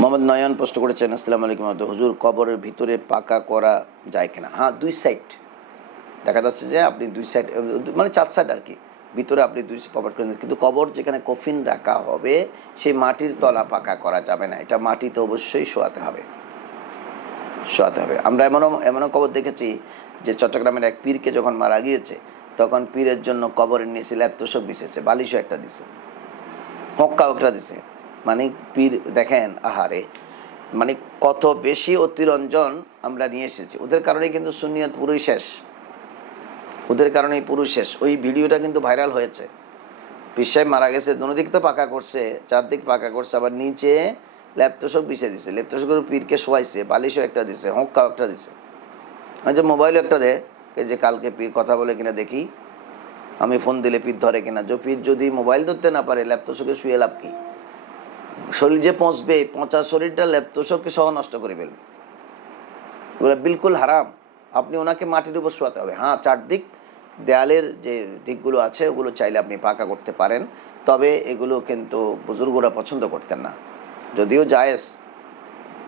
মোহাম্মদ নয়ন প্রশ্ন করেছেন, আসসালামু আলাইকুম হুজুর, কবরের ভিতরে পাকা করা যায় কিনা? হ্যাঁ দুই সাইড দেখা যাচ্ছে যে আপনি দুই সাইড মানে চার সাইড আর কি। ভিতরে আপনি দুই কবর করে কিন্তু কবর যেখানে কফিন রাখা হবে, সেই মাটির তলা পাকা করা যাবে না। এটা মাটিতে অবশ্যই শোয়াতে হবে। শোয়াতে হবে। আমরা এমনও এমনও কবর দেখেছি যে চট্টগ্রামের এক পীরকে যখন মারা গিয়েছে, তখন পীরের জন্য কবরের নিচে ল্যাপ তোষক বিছেছে, বালিশও একটা দিছে। হক্কাও একটা দিছে। মানে পীর, দেখেন, আহারে মানে কত বেশি অতিরঞ্জন আমরা নিয়ে এসেছি। ওদের কারণে কিন্তু সুনিয়ত পুরোই শেষ। ওদের কারণেই পুরো শেষ। ওই ভিডিওটা কিন্তু ভাইরাল হয়েছে। পিসায় মারা গেছে, দুদিক তো পাকা করছে, চারদিক পাকা করছে, আবার নিচে ল্যাপতোষক বিছিয়ে দিছে। ল্যাপতোষকের পীরকে শোয়াইছে, বালিশও একটা দিছে, হক্কাও একটা দিছে। ওই যে মোবাইলও একটা দেয় যে কালকে পীর কথা বলে কিনা দেখি। আমি ফোন দিলে পীর ধরে কিনা। যে পীর যদি মোবাইল ধরতে না পারে ল্যাপতোষকে শুয়ে লাভ কি? শরীর যে পচবে পচা শরীরটা ল্যাপতোষককে সহ নষ্ট করে ফেলবে। এগুলো বিলকুল হারাম। আপনি ওনাকে মাটির উপর শোয়াতে হবে। হ্যাঁ চারদিক দেয়ালের যে দিকগুলো আছে ওগুলো চাইলে আপনি পাকা করতে পারেন। তবে এগুলো কিন্তু বুজুর্গরা পছন্দ করতেন না। যদিও জায়েজ।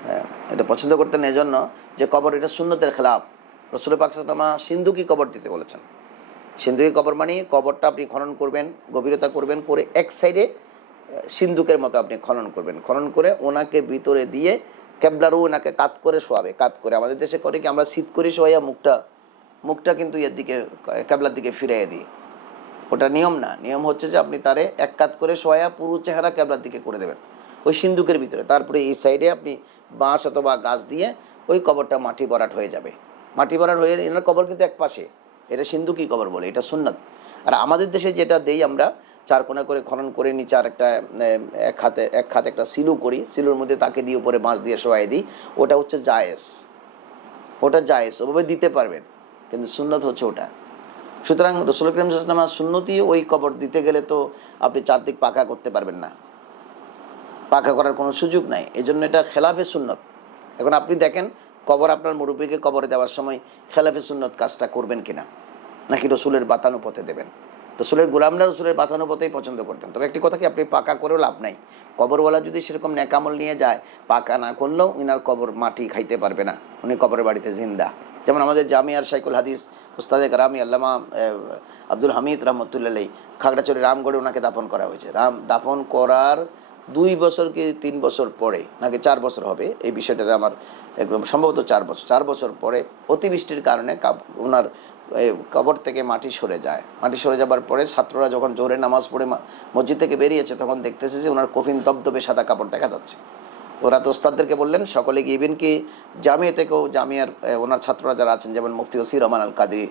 হ্যাঁ, এটা পছন্দ করতেন এজন্য যে কবর এটা শূন্যতের খেলাফ। রসুল পাকসামা সিন্ধুকি কবর দিতে বলেছেন। সিন্ধুকি কবর মানে কবরটা আপনি খনন করবেন গভীরতা করবেন করে এক সাইডে সিন্ধুকের মতো আপনি খনন করবেন। খনন করে ওনাকে ভিতরে দিয়ে ক্যাবলারও ওনাকে কাত করে শোয়াবে। কাত করে আমাদের দেশে করে কি, আমরা শীত করে শোয়াইয়া মুখটা মুখটা কিন্তু এর দিকে ক্যাবলার দিকে ফিরিয়ে দিই। ওটা নিয়ম না। নিয়ম হচ্ছে যে আপনি তারে এক কাত করে শোয়া পুরো চেহারা ক্যাবলার দিকে করে দেবেন। ওই সিন্ধুকের ভিতরে। তারপরে এই সাইডে আপনি বাঁশ অথবা গাছ দিয়ে ওই কবরটা মাটি ভরাট হয়ে যাবে। মাটি ভরাট হয়ে এনার কবর কিন্তু এক পাশে এটা সিন্ধুকি কবর বলে? এটা সুন্নাত। আর আমাদের দেশে যেটা দেই আমরা চার কোনা করে খনন করে নিচে আর একটা এক হাতে এক হাতে একটা সিলু করি, সিলুর মধ্যে তাকে দিয়ে উপরে বাঁশ দিয়ে শোয়াই দিই। ওটা হচ্ছে জায়েজ। ওটা জায়েজ, ওভাবে দিতে পারবেন, কিন্তু সুন্নত হচ্ছে ওটা। সুতরাং রসুল করিম ইসলামা সুন্নতি ওই কবর দিতে গেলে তো আপনি চারদিক পাকা করতে পারবেন না। পাকা করার কোনো সুযোগ নাই। এই জন্য এটা খেলাফে সুন্নত। এখন আপনি দেখেন, কবর আপনার মুরব্বীকে কবরে দেওয়ার সময় খেলাফে সুন্নত কাজটা করবেন কিনা? নাকি রসুলের বাতানুপথে দেবেন? রসুলের গোলামরা রসুলের বাতানুপথেই পছন্দ করতেন। তবে একটি কথা কি, আপনি পাকা করেও লাভ নাই। কবরওয়ালা যদি সেরকম ন্যাকামল নিয়ে যায়, পাকা না করলেও ইনার কবর মাটি খাইতে পারবে না। উনি কবরের বাড়িতে জিন্দা। যেমন আমাদের জামিয়ার সাইকুল হাদিস, উস্তাদে গ্রামী আল্লামা আব্দুল হামিদ রহমতুল্লাহ খাগড়াচড়ি রামগড়ে ওনাকে দাফন করা হয়েছে। রাম, দাফন করার দুই বছর কি তিন বছর পরে, নাকি চার বছর হবে? এই বিষয়টাতে আমার একদম সম্ভবত চার বছর। চার বছর পরে অতিবৃষ্টির কারণে ওনার কবর থেকে মাটি সরে যায়। মাটি সরে যাবার পরে ছাত্ররা যখন জোরে নামাজ পড়ে মসজিদ থেকে বেরিয়েছে, তখন দেখতেছে যে ওনার কফিন দবদবে সাদা কাপড় দেখা যাচ্ছে। ওরা তো ওস্তাদদেরকে বললেন, সকলে গিয়ে ইভেন কি জামিয়া থেকেও জামিয়ার ওনার ছাত্ররা যারা আছেন, যেমন মুফতি ওসি রহমান আল কাদি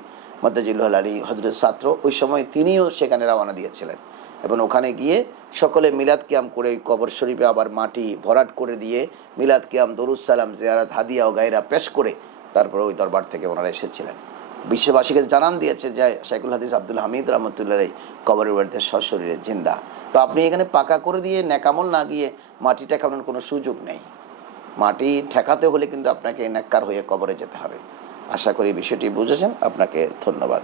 মদ্দাজিল্লাহ আলী হজরত ছাত্র, ওই সময় তিনিও সেখানে রওনা দিয়েছিলেন। এবং ওখানে গিয়ে সকলে মিলাদ কিয়াম করে কবর শরীফে আবার মাটি ভরাট করে দিয়ে মিলাদ কিয়াম দরুসালাম জিয়ারাত, হাদিয়া ও গায়রা পেশ করে তারপরে ওই দরবার থেকে ওনারা এসেছিলেন। বিশ্ববাসীকে জানান দিয়েছে যে শাইকুল হাদিস আব্দুল হামিদ রহমতুল্লাহ কবরের বাড়িতে সশরীরে জিন্দা। তো আপনি এখানে পাকা করে দিয়ে ন্যাকামল না গিয়ে মাটি ঠেকানোর কোনো সুযোগ নেই। মাটি ঠেকাতে হলে কিন্তু আপনাকে ন্যাক্কার হয়ে কবরে যেতে হবে। আশা করি বিষয়টি বুঝেছেন। আপনাকে ধন্যবাদ।